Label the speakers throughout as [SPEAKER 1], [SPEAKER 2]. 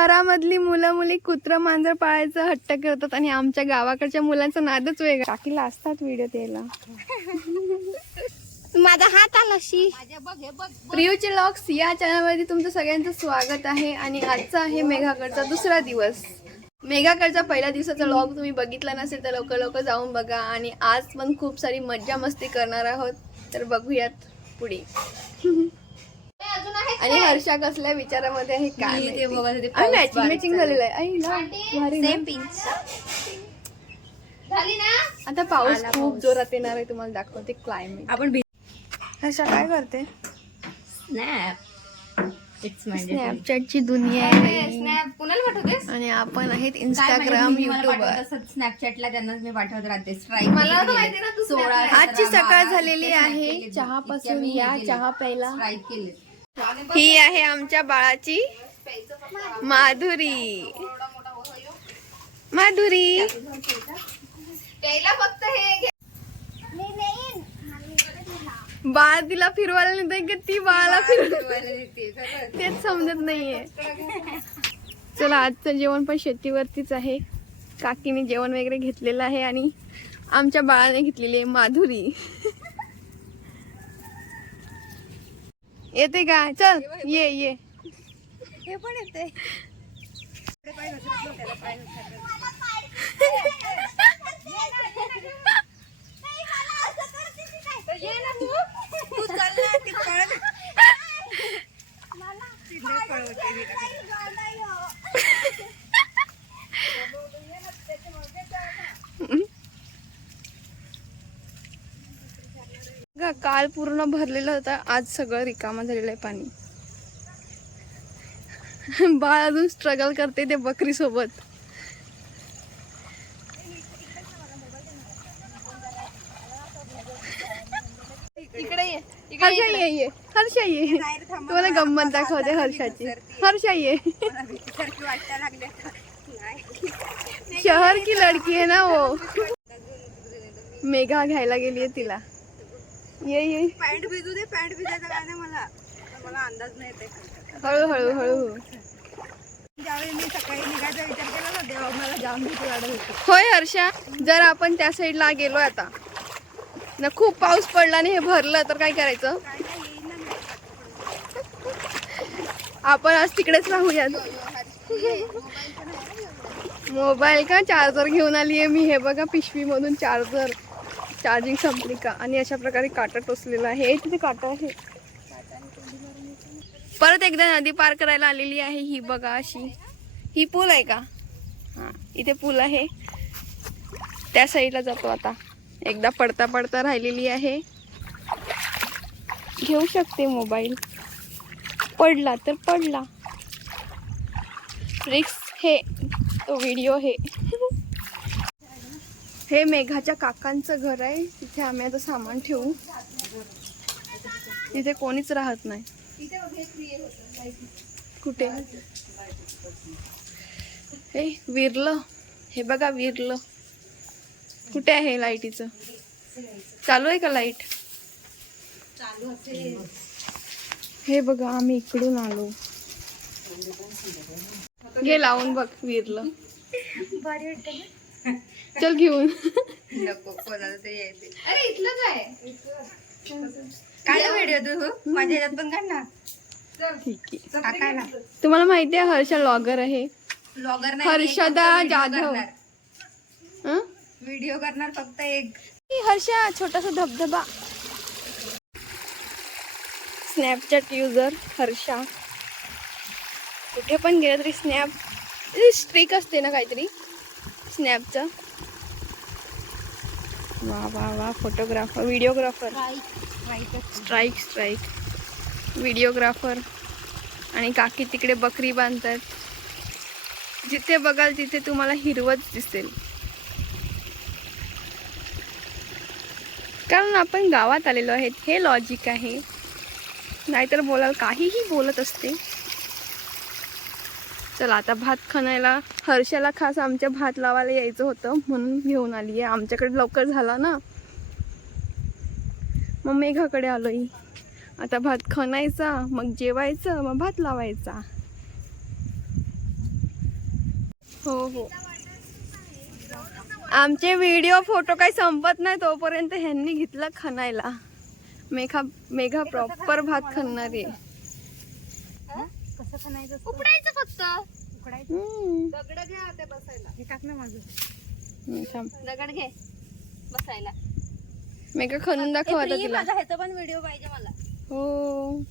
[SPEAKER 1] शहरामधली मुलं मुली कुत्र मांजर पाळायचं हट्ट करतात आणि आमच्या गावाकडच्या मुलांचा नादच वेगळा. काकीला असतात व्हिडिओ द्यायला.
[SPEAKER 2] माझा हात आला शी.
[SPEAKER 1] प्रियूचे लॉक्स या चॅनलवरती तुमचं सगळ्यांचं स्वागत आहे आणि आजचा आहे मेघाकडचा दुसरा दिवस. मेघाकडचा पहिल्या दिवसाचा लॉग तुम्ही बघितला नसेल तर लवकर लवकर जाऊन बघा आणि आज पण खूप सारी मज्जा मस्ती करणार आहोत. तर बघूयात पुढे. आणि हर्षा कसल्या विचारामध्ये आहे काय
[SPEAKER 2] मी ते
[SPEAKER 1] मॅचिंग मॅचिंग झालेलं आहे. आई ना, भारी ना.
[SPEAKER 2] सेम पिंच
[SPEAKER 1] आता पाऊस खूप. जोरात येणार आहे तुम्हाला दाखवते क्लायमेट
[SPEAKER 2] आपण
[SPEAKER 1] हर्षा काय करते?
[SPEAKER 2] स्नॅप इट्स
[SPEAKER 1] स्नॅपचॅटची दुनिया आहे.
[SPEAKER 2] स्नॅप कुणाला पाठवतेस?
[SPEAKER 1] आणि आपण आहेत इंस्टाग्राम
[SPEAKER 2] असत स्नॅपचॅटला त्यांनाच मी पाठवत राहते. स्ट्राईक
[SPEAKER 1] मला माहिती ना तू
[SPEAKER 2] सोळा
[SPEAKER 1] आजची सकाळ झालेली आहे. चहापासून या चहा प्यायला.
[SPEAKER 2] स्ट्राईक केले
[SPEAKER 1] ही आहे आमच्या बाळाची माधुरी. माधुरी.
[SPEAKER 2] फक्त हे
[SPEAKER 1] बाळ तिला फिरवायला नाही की ती बाळाला फिरव
[SPEAKER 2] देते
[SPEAKER 1] तेच समजत नाहीये. चला आजचं जेवण पण शेतीवरतीच आहे. काकीने जेवण वगैरे घेतलेलं आहे आणि आमच्या बाळाने घेतलेली आहे माधुरी. येते का? चल ये ये
[SPEAKER 2] हे पण येते.
[SPEAKER 1] ग- काल पूर्ण भरलेलं होतं आज सगळं रिकामं झालेलं आहे पाणी. बाळ अजून स्ट्रगल करते ते बकरी सोबत. इकडे ये हर्षा ये ये हर्षा ये. तुम्हाला गंमत दाखवते हर्षाची. हर्षा ये. शहर की लडकी आहे ना वो. मेघा घ्यायला गेली आहे तिला. ये ये.
[SPEAKER 2] पॅन्ट भिजू दे पॅन्ट भिजायचं काय नाही मला. मला अंदाज नाही येते
[SPEAKER 1] हळू हळू हळू.
[SPEAKER 2] ज्यावेळी मी सकाळी निघायचा विचार केला ना तेव्हा मला जाम भीती वाटत होती.
[SPEAKER 1] होय हर्षा. जर आपण त्या साईडला गेलोय आता. ना खूप पाऊस पडला आणि हे भरलं तर काय करायचं? आपण आज तिकडेच राहूयात. मोबाईल का? चार्जर घेऊन आली आहे मी. हे बघा पिशवीमधून चार्जर. चार्जिंग संपली का? आणि अशा प्रकारे काटा टोचलेला आहे. तिथे काटा आहे? परत एकदा नदी पार करायला आलेली आहे ही बघा अशी. ही पूल आहे का? हां इथे पूल आहे. त्या साईडला जातो आता. एकदा पडता पडता राहिलेली आहे. घेऊ शकते मोबाईल. पडला तर पडला. रिक्स हे तो व्हिडिओ हे. हे मेघाच्या काकांचं घर आहे. तिथे आम्ही आता सामान ठेवू. तिथे कोणीच राहत नाही. कुठे? हे विरलं. हे बघा विरलं. कुठे आहे लाईटीचं? चालू आहे का लाइट? हे बघा आम्ही इकडून आलो. घे लावून बघ विरलं. चल घेऊन.
[SPEAKER 2] नको कोणाला ते यायचे
[SPEAKER 1] अरे इथलंच आहे.
[SPEAKER 2] काय व्हिडिओ तू. माझ्या ह्याच्यात पण काढ ना.
[SPEAKER 1] ठीक आहे.
[SPEAKER 2] टाकायला
[SPEAKER 1] तुम्हाला माहिती आहे हर्षा लॉगर आहे.
[SPEAKER 2] ब्लॉगर
[SPEAKER 1] हर्षदा जाधव. हं?
[SPEAKER 2] व्हिडिओ करणार फक्त एक.
[SPEAKER 1] ही हर्षा छोटासा धबधबा. Snapchat user Harsha. कुठे पण गेलं तरी स्नॅप स्ट्रिक असते ना काहीतरी. स्नॅपचं वा वा वा photographer videographer strike strike videographer आणि काकी तिकडे बकरी बांधतात. जिथे बघाल तिथे तुम्हाला हिरवच दिसेल. कारण आपण गावात आलेलो आहेत हे लॉजिक आहे. नाहीतर बोलाल काहीही बोलत असते. चला आता भात खणायला हर्षाला खास आमच्या भात लावायला यायचं होतं म्हणून घेऊन आली आहे. आमच्याकडे लवकर झाला ना. मग मेघाकडे आलोय. आता भात खणायचा मग जेवायचं मग भात लावायचा. हो हो. आमचे व्हिडिओ फोटो काही संपत नाही तोपर्यंत ह्यांनी घेतला खणायला. मेघा मेघा प्रॉपर भात खणणार. आहे
[SPEAKER 2] खाणायचं
[SPEAKER 3] उकडायचं फक्त.
[SPEAKER 2] उकडायचं.
[SPEAKER 1] हम्म.
[SPEAKER 3] दगड घ्या ते बसायला.
[SPEAKER 2] हे टाक ना माझं.
[SPEAKER 1] हम्म, थांब.
[SPEAKER 3] दगड घे. बसायला.
[SPEAKER 1] मेघा खणून दाखव आता तिला?
[SPEAKER 3] माझा ह्याचा पण व्हिडिओ पाहिजे मला.
[SPEAKER 1] हो.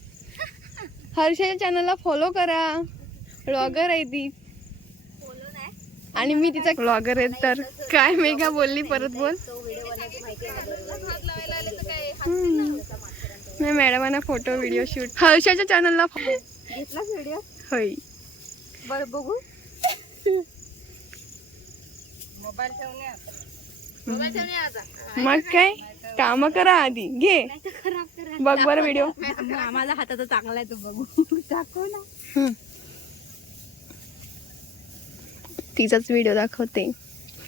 [SPEAKER 1] हर्षाच्या चॅनलला फॉलो करा. ब्लॉगर आहे ती.
[SPEAKER 3] नाही.
[SPEAKER 1] आणि मी तिचा ब्लॉगर आहे तर काय मेघा बोलली परत बोल.
[SPEAKER 3] तो व्हिडिओ बनवायची माहिती आहे.
[SPEAKER 1] नाही मॅडमांना फोटो व्हिडिओ शूट हर्षाच्या चॅनलला
[SPEAKER 3] घेतलाच व्हिडिओ
[SPEAKER 1] होय.
[SPEAKER 3] बर बघू.
[SPEAKER 2] मोबाईल ठेवणे आता.
[SPEAKER 3] मोबाईल ठेवणे आता.
[SPEAKER 1] मग काय? काम करा आधी. घे. बघ बरं व्हिडिओ
[SPEAKER 2] माझा हाताचा चांगला आहे तो बघू. टाकू ना.
[SPEAKER 1] तिचाच व्हिडिओ दाखवते.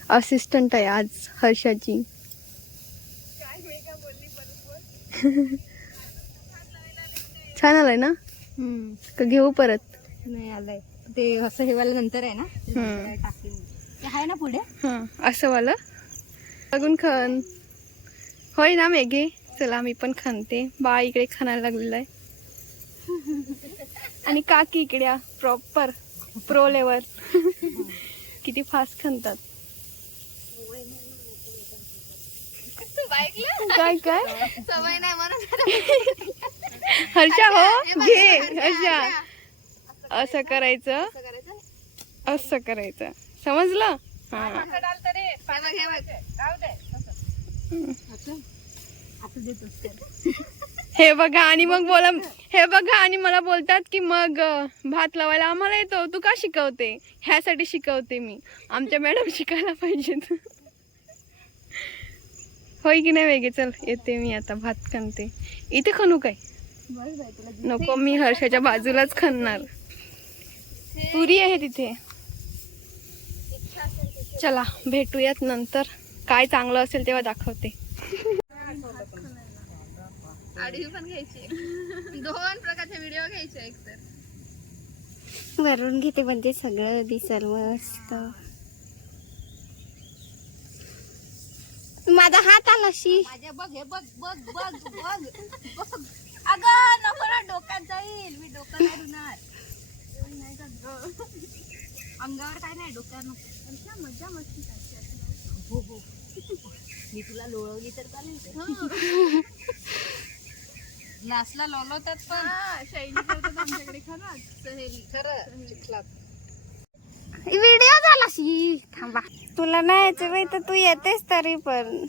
[SPEAKER 1] असिस्टंट आहे आज हर्षाची. छान आलाय ना? का घेऊ परत?
[SPEAKER 2] नाही आलाय. ते असं हेवायला नंतर आहे ना?
[SPEAKER 1] हम्म.
[SPEAKER 2] टाकते ते आहे ना पुढे?
[SPEAKER 1] हा. असं वाला? बघून खण होय ना मेघे? चला मी पण खणते बाळ इकडे खणायला लागलेला आहे. आणि काकी इकडे प्रॉपर प्रो लेवल किती फास्ट खणतात. काय काय?
[SPEAKER 3] सवय नाही म्हणून
[SPEAKER 1] हर्षा हो? घे हर्षा असं करायचं?
[SPEAKER 3] असं करायचं?
[SPEAKER 1] समजलं? हा.
[SPEAKER 3] हे बघ,
[SPEAKER 1] आणि मग बोला हे बघा आणि मला बोलतात की मग भात लावायला आम्हाला येतो. तू का शिकवते? ह्यासाठी शिकवते मी. आमच्या मॅडम शिकायला पाहिजेत. होय की नाही वेगळे चल येते मी आता. भात खणते. इथे खणू काय? नको मी हर्षाच्या बाजूलाच खणणार. तुरी आहे तिथे. चला भेटूयात नंतर. काय चांगलं असेल तेव्हा दाखवते.
[SPEAKER 3] आडवी पण घ्यायची. दोन प्रकारचे व्हिडिओ घ्यायचे एक तर
[SPEAKER 4] वरून घेते म्हणजे सगळं दिसल मस्त. माझा हात आला शी.
[SPEAKER 3] माझ्या बघ हे बघ बघ बघ बघ. बघ. अगं नको ना डोक्यात जाईल. मी डोकं नाही धुणार नाही का गं? अंगावर काय नाही डोक्यावर नको. पण मजा मस्ती हो हो. मी तुला लोळवली तर चालेल ते. नाचला लोलवतात पण. आमच्याकडे खरंच. सहेली खरं. चिखलात.
[SPEAKER 4] व्हिडिओ झाला शी. थांबा. तुला नाही यायचं बाई तर तू येतेस तरी पण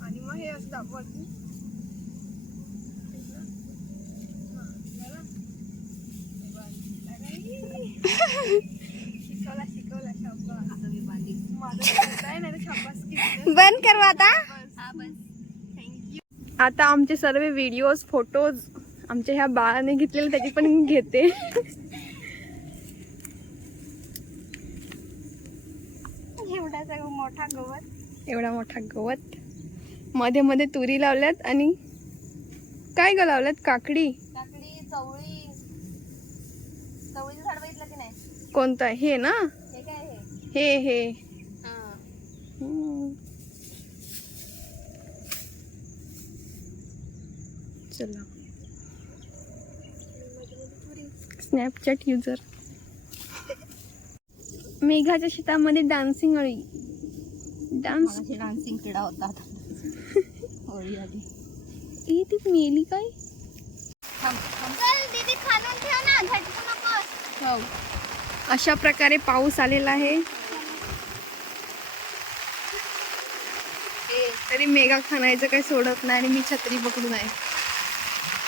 [SPEAKER 1] आणि मग हे असं दाखवत शिकवला शिकवला शाबास
[SPEAKER 3] आता मी बांधली
[SPEAKER 1] माझं काय
[SPEAKER 4] बंद करू आता.
[SPEAKER 1] आता आमचे सर्व व्हिडिओज फोटोज आमच्या ह्या बाळाने घेतलेले त्याची पण घेते.
[SPEAKER 4] एवढा मोठा गवत.
[SPEAKER 1] एवढा मोठा गवत. मध्ये मध्ये तुरी लावल्यात आणि काय ग लावल्यात? काकडी.
[SPEAKER 3] काकडी चवळी. चवळीचं झाड बघितलं की नाही?
[SPEAKER 1] कोणतं? हे ना?
[SPEAKER 3] हे काय
[SPEAKER 1] हे हे.
[SPEAKER 3] हा.
[SPEAKER 1] चला. स्नॅपचॅट युजर मेघाच्या शेतामध्ये डान्सिंग अळी डान्स
[SPEAKER 3] डान्सिंग क्रीडा होता होळी आधी.
[SPEAKER 1] ए ती मेली काय?
[SPEAKER 3] दीदी खालून ठेव ना झटकू नको
[SPEAKER 1] हो अशा प्रकारे पाऊस आलेला आहे. तरी मेघा खाणायचं काही सोडत नाही आणि मी छत्री पकडून आहे.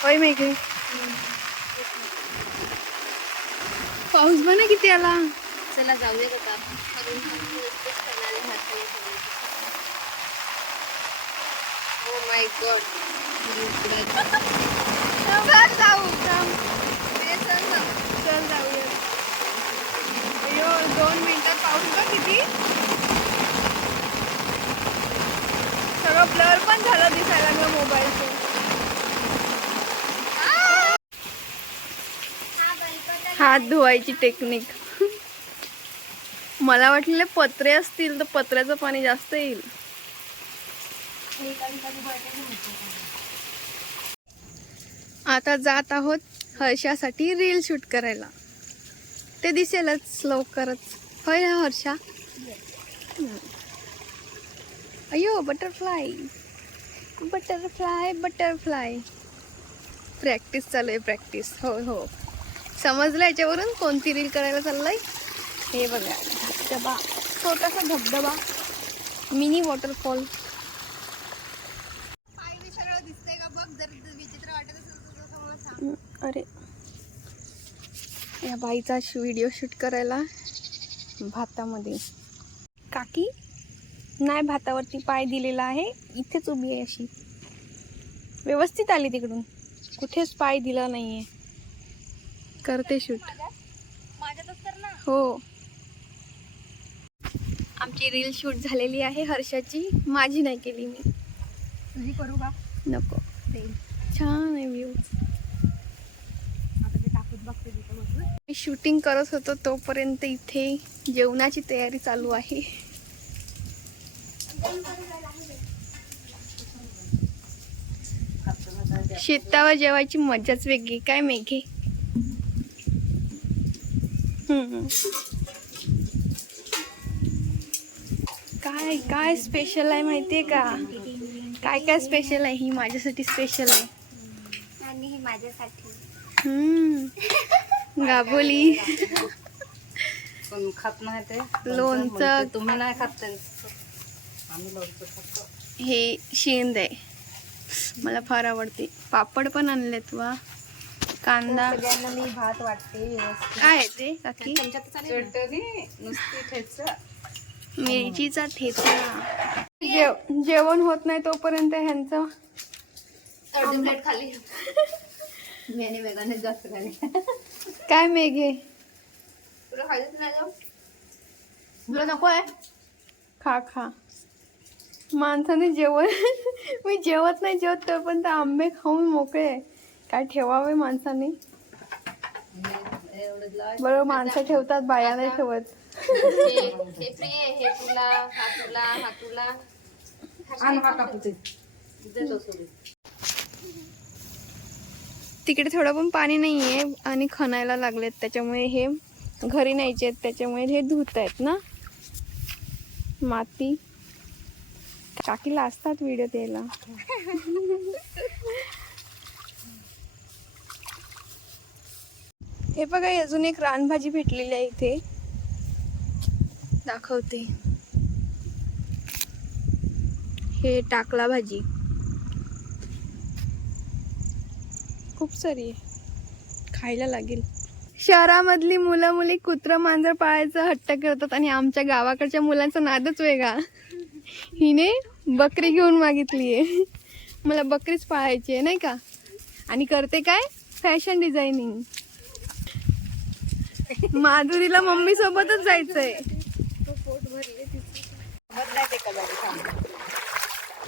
[SPEAKER 1] होय मेघे. पाऊस बना किती आला?
[SPEAKER 3] चला जाऊया का खालून खालून नुसतेच करणारे हात नाही ओ माय गॉड
[SPEAKER 1] जाऊ चल जाऊया अयो दोन मिनिटात पाऊस का किती सगळं ब्लर पण झालं दिसायला लागलं मोबाईलचं हात धुवायची टेक्निक मला वाटलेले पत्रे असतील तर पत्र्याचं पाणी जास्त येईल. आता जात आहोत हर्षासाठी रील शूट करायला. ते दिसेलच लवकरच. होय ना हर्षा? अयो बटरफ्लाय बटरफ्लाय बटरफ्लाय प्रॅक्टिस चालू आहे प्रॅक्टिस हो हो. समजलं याच्यावरून कोणती रील करायला चाललंय? हे बघा. धबधबा. छोटासा धबधबा. मिनी वॉटरफॉल अरे या बाईचा व्हिडिओ शूट करायला भातामध्ये. काकी नाही भातावरती पाय दिलेला आहे इथेच उभी आहे अशी. व्यवस्थित आली तिकडून. कुठेच पाय दिला नाहीये. करते शूट हो. आमची रील शूट झालेली आहे हर्षाची. माझी नाही केली मी.
[SPEAKER 2] तुझी करू का?
[SPEAKER 1] नको. छान आहे व्ह्यू
[SPEAKER 2] आता ते टाकून बघते तिथं बसून
[SPEAKER 1] मी शूटिंग करत होतो तोपर्यंत इथे जेवणाची तयारी चालू आहे. शेतावर जेवायची मजाच वेगळी काय मेघे. काय काय स्पेशल आहे माहितीये का? काय काय स्पेशल आहे? ही माझ्यासाठी स्पेशल आहे.
[SPEAKER 4] आणि हे माझ्यासाठी.
[SPEAKER 1] हम्म. गाबोली.
[SPEAKER 2] खात नाही ते?
[SPEAKER 1] लोणचं.
[SPEAKER 2] तुम्ही नाही खात ते. आम्ही लोणचं खातो.
[SPEAKER 1] हे शेंद आहे. मला फार आवडते. पापड पण आणलेत वा. कांदा.
[SPEAKER 2] मी भात वाटते
[SPEAKER 1] काय ते काकी? मिरचीचा ठेचा. जेव जेवण होत नाही तोपर्यंत ह्यांचं.
[SPEAKER 3] खाली. मी आणि वेगाने जास्त खाली
[SPEAKER 1] काय मेघे
[SPEAKER 3] तुला खायचं नाही जाऊ तुला नको आहे?
[SPEAKER 1] खा खा. माणसाने जेवण मी जेवत नाही जेवत तोपर्यंत आंबे खाऊन मोकळे आहे. काय ठेवावे माणसाने? बरोबर माणसं ठेवतात बाया नाही ठेवत.
[SPEAKER 3] हे हे फ्री आहे हे तुला हा तुला हा तुला.
[SPEAKER 2] आणि हा कापूचे देतो सोडून.
[SPEAKER 1] तिकडे थोडं पण पाणी नाही आहे आणि खणायला लागलेत त्याच्यामुळे हे घरी न्यायचे आहेत त्याच्यामुळे हे धुत आहेत ना? माती. काकीला असतात व्हिडिओ द्यायला. हे बघा अजून एक रानभाजी भेटलेली आहे इथे. दाखवते. हे टाकला भाजी. खूप सारी आहे. खायला लागेल. शहरामधली मुलं मुली कुत्रं मांजर पाळायचं हट्ट करतात आणि आमच्या गावाकडच्या मुलांचा नादच वेगळा. हिने बकरी घेऊन मागितली आहे मला बकरीच पाळायची आहे नाही का? आणि करते काय? फॅशन डिझायनिंग माधुरीला मम्मी सोबतच जायचंय.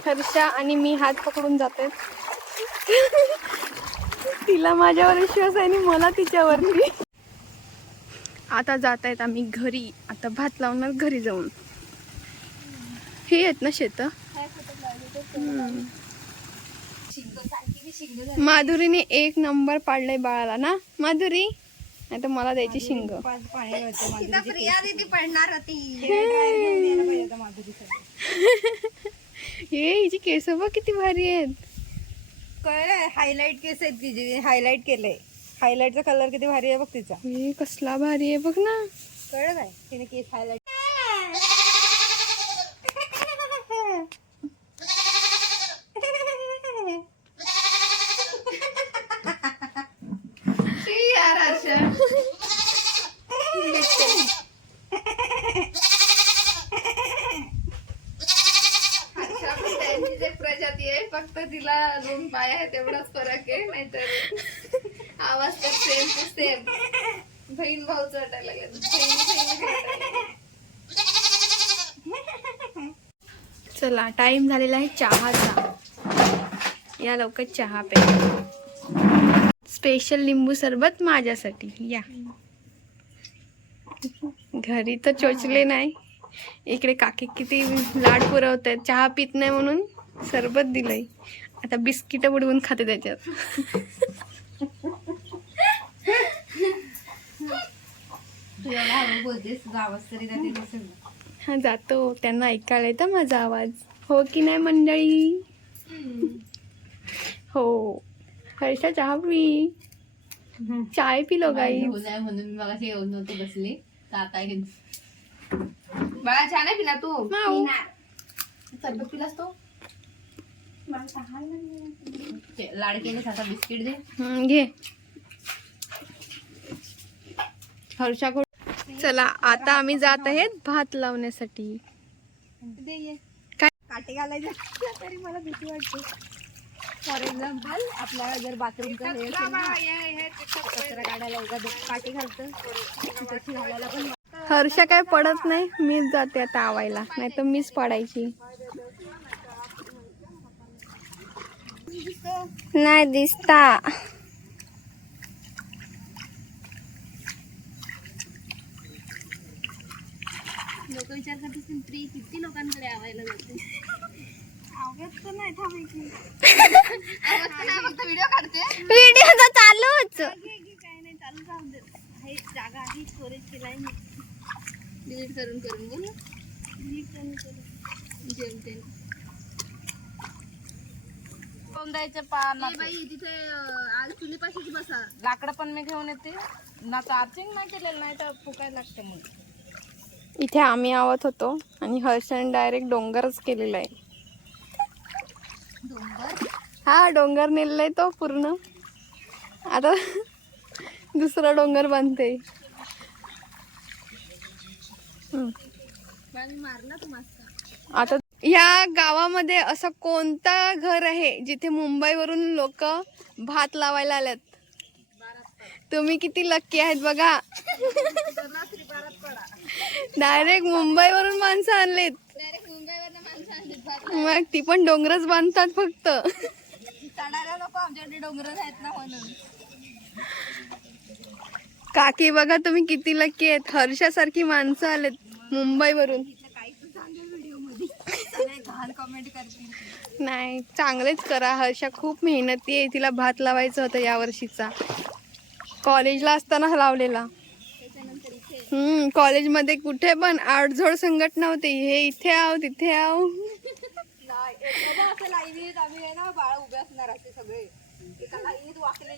[SPEAKER 1] हर्षा आणि मी हात पकडून जाते तिला माझ्यावर विश्वास आहे आणि मला तिच्यावरती. आता जात आहेत आम्ही घरी. आता भात लावणार घरी जाऊन. हे आहेत ना शेत? माधुरीने एक नंबर पाडलाय बाळाला ना? माधुरी? नाही तर मला द्यायची शिंग.
[SPEAKER 3] पडणार होती.
[SPEAKER 1] हे हिची केस बघ किती भारी आहेत.
[SPEAKER 2] कळलं हायलाइट केस आहेत तिचे हायलाइट केलंय. हायलाइटचा कलर किती भारी आहे बघ तिचा.
[SPEAKER 1] हे कसला भारी आहे बघ ना.
[SPEAKER 2] कळलं काय तिने केस हायलाइट
[SPEAKER 1] यार हर्षा त्यांची जे प्रजाती आहे फक्त तिला दोन पाय आहे तेवढाच फरक आहे नाहीतर आवाज तर सेम टू सेम बहीण भाऊ वाटायला लागेल चला टाइम झालेला आहे चहाचा. या लवकर चहा पे स्पेशल लिंबू सरबत माझ्यासाठी. या. घरी तर चोचले नाही. इकडे काकी किती लाड पुरवत आहेत चहा पित नाही म्हणून. सरबत दिलंय. आता बिस्किट बुडवून खाते त्याच्यात. हा जातो. त्यांना ऐकायला येतं माझा आवाज. हो की नाही मंडळी? हो. हर्षा चहा पी. चाय पिलो गाई
[SPEAKER 3] म्हणून येऊन बसले. आता हे
[SPEAKER 2] बाळा छान आहे पिला तू
[SPEAKER 3] सरबत पिलास ते? लाडकेने आता बिस्किट दे.
[SPEAKER 1] हम्म, घे. हर्षाकडून चला आता आम्ही जात आहेत भात लावण्यासाठी. काय?
[SPEAKER 2] काटे घालायचे तरी मला भीती वाटते. फॉर एक्झाम्पल आपल्याला जर ना, कचरा काढायला उगा काटे घालतं.
[SPEAKER 1] हर्षा काय पडत नाही मीच जाते आता आवायला. नाही तर मीच पडायची.
[SPEAKER 4] नाही दिसता.
[SPEAKER 3] लोक विचार करत असतील प्री किती लोकांकडे आवायला जाते फक्त व्हिडिओ काढते.
[SPEAKER 4] व्हिडिओ तर चालूच.
[SPEAKER 3] डिलीट करून करून बोल. जेवते.
[SPEAKER 2] द्यायचे पान
[SPEAKER 3] बाई तिथे बसा.
[SPEAKER 2] लाकडं पण मी घेऊन येते. ना चार्जिंग नाही केलेलं नाही तर फुकायला लागतं मग.
[SPEAKER 1] इथे आम्ही आवत होतो आणि हर्षाने डायरेक्ट डोंगरच केलेला आहे. हा डोंगर नेलेला आहे तो पूर्ण. आता दुसरा डोंगर बांधते. हम्म.
[SPEAKER 3] मारला तू मास्का
[SPEAKER 1] आता ह्या गावामध्ये असं कोणता घर आहे जिथे मुंबईवरून लोक भात लावायला आल्यात तुम्ही किती लक्की आहेत बघा. डायरेक्ट मुंबईवरून माणसं आणलेत. मग ती पण डोंगरच बांधतात फक्त. काकी बघा तुम्ही किती लक्की आहेत. हर्षासारखी माणसं आलेत मुंबईवरून. नाही चांगलेच करा हर्षा खूप मेहनती आहे तिला भात लावायचं होतं या वर्षीचा. कॉलेजला असताना लावलेला. हम्म कॉलेजमध्ये कुठे पण आडझोड संघटना होती. हे इथे आव तिथे आव.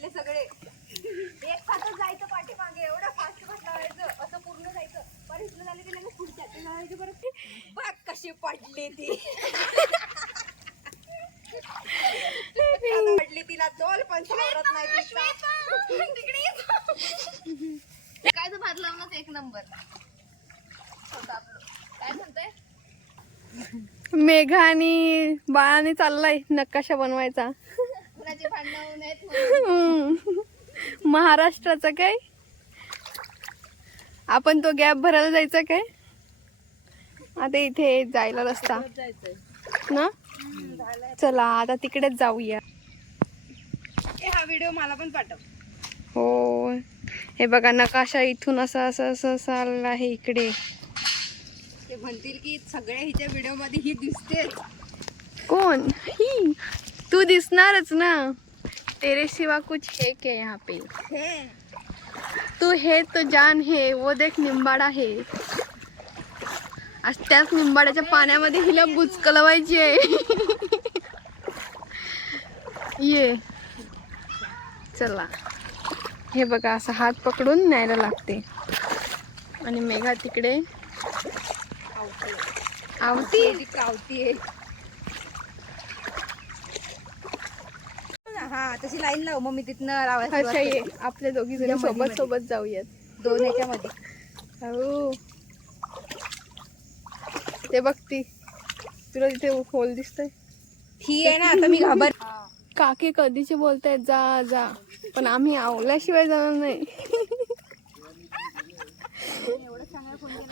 [SPEAKER 2] सगळे. एका साथच जायचं पाठीमागे एवढं फास्ट असं पूर्ण जायचं. पण इथलं झालं की लगेच पुढच्या ते लावायचं परत. बघ कशी पडली ती. पडली तिला पण सावरत नाही तिचा.
[SPEAKER 3] काय तर भात एक नंबर. होतं आपलं. काय म्हणतोय?
[SPEAKER 1] मेघा आणि बाळाने चाललाय नकाशा बनवायचा.
[SPEAKER 3] कुणाची भांडणं होऊ नयेत म्हणून.
[SPEAKER 1] हम्म. महाराष्ट्राचा काय? आपण तो गॅप भरायला जायचा काय? आता इथे जायला रस्ता. ना? चला आता तिकडेच जाऊया.
[SPEAKER 2] हा व्हिडिओ मला पण पाठव.
[SPEAKER 1] हो हे बघा नकाशा इथून असं असं असं असं आलेलं आहे इकडे.
[SPEAKER 2] ते म्हणतील की सगळ्या हिच्या व्हिडिओमध्ये ही दिसतेच.
[SPEAKER 1] कौन ही. तू दिसणारच ना. तेरे सिवा कुछ है क्या यहाँ पे?
[SPEAKER 2] हे।
[SPEAKER 1] तू है तो जान है वो देख निंबाडा है। आज त्याच निंबाड्याच्या पाण्यामध्ये हिला बुचक लावायची आहे. ये. चला. हे बघा असं हात पकडून न्यायला लागते. आणि मेघा तिकडे. आवती.
[SPEAKER 2] ती कावती आहे. हा तशी लाईन लाव. मग मी तिथनं सुरुवात
[SPEAKER 1] ये
[SPEAKER 2] करते.
[SPEAKER 1] आपले दोघी जण
[SPEAKER 2] मध्ये-
[SPEAKER 1] सोबत
[SPEAKER 2] मध्ये.
[SPEAKER 1] सोबत जाऊयात.
[SPEAKER 2] दोन ह्याच्यामध्ये
[SPEAKER 1] हो ते बघती तुला तिथे होल दिसतंय?
[SPEAKER 2] ही आहे ना आता मी घाबर
[SPEAKER 1] काकी कधीचे बोलतायत जा जा. पण आम्ही आवल्याशिवाय जाणार नाही.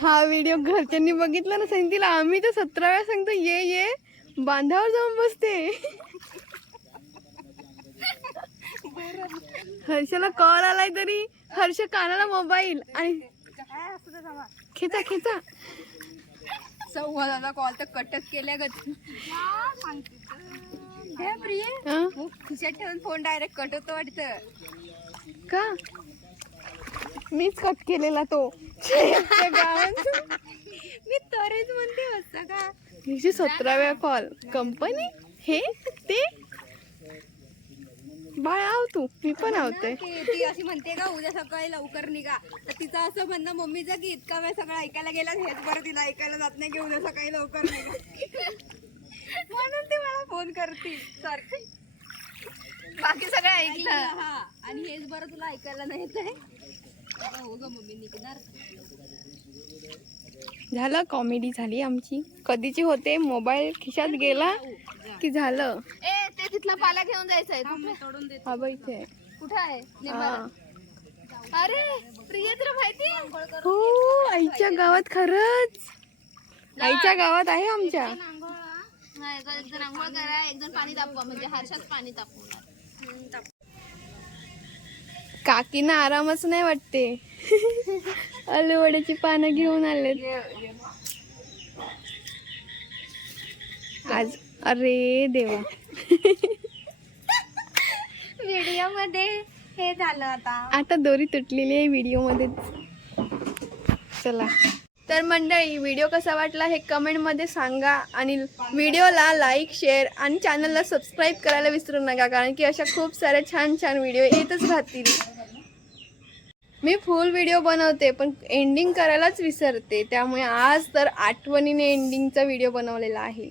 [SPEAKER 1] हा व्हिडिओ घरच्यांनी बघितला ना सांगितलं आम्ही तर सतरा वेळा सांगतो ये ये. बांधावर जाऊन बसते. हर्षला कॉल आलाय तरी हर्ष कानाला मोबाईल आणि खेचा खेचा.
[SPEAKER 2] संवादाचा कॉल तर कटच केल्या गत खिशात ठेवून फोन डायरेक्ट कट होतो वाटतं.
[SPEAKER 1] का? मीच कट केलेला तो.
[SPEAKER 2] मी तरीच म्हणते असं का?
[SPEAKER 1] हिची सतराव्या कॉल कंपनी हे? ते? बाळ आव तू मी पण आवते.
[SPEAKER 2] की ती अशी म्हणते का उद्या सकाळी लवकर निघा. तर तिचं असं म्हणणं मम्मीचं की इतका वेळ सगळं ऐकायला गेला हेच बरं तिला ऐकायला जात नाही की उद्या सकाळी लवकर निघा. म्हणून ती मला फोन करते. सारखी.
[SPEAKER 1] बाकी सगळं ऐकलं.
[SPEAKER 2] हा आणि हेच बरं तुला ऐकायला नाही येत आहे. हो ग मम्मी निघणार.
[SPEAKER 1] झालं कॉमेडी झाली आमची. कधीची होते? मोबाईल खिशात गेला की झालं?
[SPEAKER 3] ए तिथला पाला घेऊन जायचंय.
[SPEAKER 2] तोडून देते
[SPEAKER 1] हा इथे. आहे.
[SPEAKER 3] कुठं आहे?
[SPEAKER 1] हा.
[SPEAKER 3] अरे प्रिय तुला माहिती
[SPEAKER 1] हो आईच्या गावात खरंच. आईच्या गावात आहे आमच्या.
[SPEAKER 3] करा. एक जण पाणी तापवा म्हणजे हर्षात पाणी तापवणार.
[SPEAKER 1] काकीना आरामच नाही वाटते. आलूवड्याची पानं घेऊन आलेत. आज अरे देवा.
[SPEAKER 3] व्हिडिओमध्ये हे झालं आता.
[SPEAKER 1] आता दोरी तुटलेली आहे व्हिडिओमध्ये चला. तर मंडळी व्हिडिओ कसा वाटला हे कमेंटमध्ये सांगा आणि व्हिडिओला लाईक शेअर आणि चॅनलला सबस्क्राईब करायला विसरू नका कारण की अशा खूप साऱ्या छान छान व्हिडिओ येतच राहतील. मी फुल व्हिडिओ बनवते पण एंडिंग करायलाच विसरते. त्यामुळे आज तर आठवणीने एंडिंगचा व्हिडिओ बनवलेला आहे.